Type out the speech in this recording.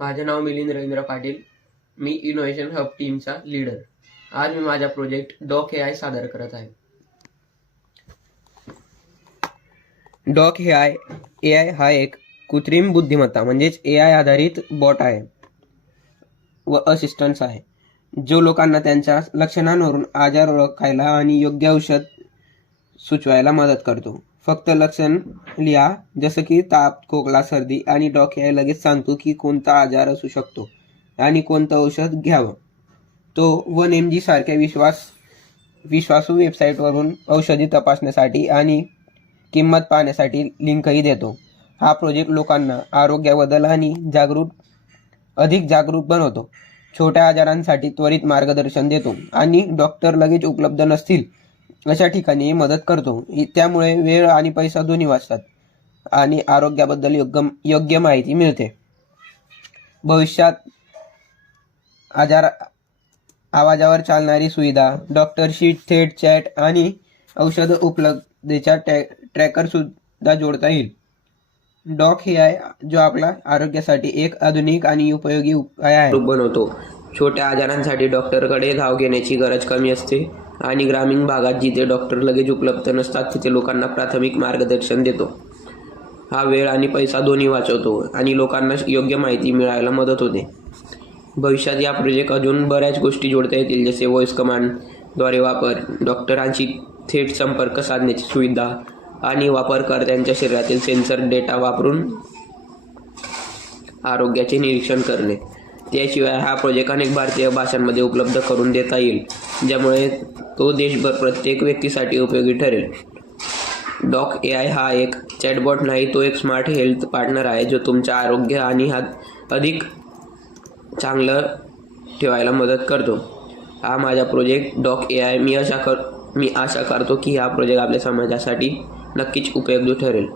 माझे नाव मिलिंद रवींद्र पाटील. मी innovation hub टीमचा leader. आज मी माझा प्रोजेक्ट डॉक AI सादर करत आहे. डॉक AI हा एक कृत्रिम बुद्धिमत्ता म्हणजेच AI आधारित बॉट आहे व असिस्टंट्स आहे, जो लोकांना त्यांच्या लक्षणांवरून आजार ओळखायला आणि योग्य औषध सुचवायला मदत करतो. फक्त लक्षण लिहा, जसं की ताप, खोकला, सर्दी, आणि डॉक AI लगेच सांगतो की कोणता आजार असू शकतो आणि कोणतं औषध घ्यावं. तो 1mg सारख्या विश्वासू वेबसाईटवरून औषधी तपासण्यासाठी आणि किंमत पाहण्यासाठी लिंकही देतो. हा प्रोजेक्ट लोकांना आरोग्याबद्दल आणि अधिक जागरूक बनवतो, छोट्या आजारांसाठी त्वरित मार्गदर्शन देतो आणि डॉक्टर लगेच उपलब्ध नसतील अशा ठिकाणी मदत करतो. त्यामुळे वेळ आणि पैसा दोन्ही वाचतात आणि आरोग्याबद्दल योग्य माहिती मिळते. भविष्यात आवाजावर चालणारी सुविधा, डॉक्टरशी थेट चॅट आणि औषध उपलब्धतेचा ट्रॅकर सुद्धा जोडता येईल. डॉक AI जो आपला आरोग्यासाठी एक आधुनिक आणि उपयोगी उपाय आहे बनवतो. छोट्या आजारांसाठी डॉक्टरकडे धाव घेण्याची गरज कमी असते आणि ग्रामीण भागात जिथे डॉक्टर लगेच उपलब्ध नसतात तिथे लोकांना प्राथमिक मार्गदर्शन देतो. हा वेळ आणि पैसा दोन्ही वाचवतो आणि लोकांना योग्य माहिती मिळायला मदत होते. भविष्यात या प्रोजेक्ट अजून बऱ्याच गोष्टी जोडता येतील, जसे व्हॉइस कमांडद्वारे वापर, डॉक्टरांशी थेट संपर्क साधण्याची सुविधा आणि वापरकर्त्यांच्या शरीरातील सेन्सर डेटा वापरून आरोग्याचे निरीक्षण करणे. त्याशिवाय हा प्रोजेक्ट अनेक भारतीय भाषांमध्ये उपलब्ध करून देता येईल, ज्यामुळे तो देशभर प्रत्येक व्यक्तीसाठी उपयोगी ठरेल. डॉक AI हा एक चॅटबॉट नाही, तो एक स्मार्ट हेल्थ पार्टनर आहे, जो तुमच्या आरोग्य आणि अधिक चांगलं ठेवायला मदत करतो. हा माझा प्रोजेक्ट डॉक AI. मी आशा करतो की हा प्रोजेक्ट आपल्या समाजासाठी नक्कीच उपयोगी ठरेल.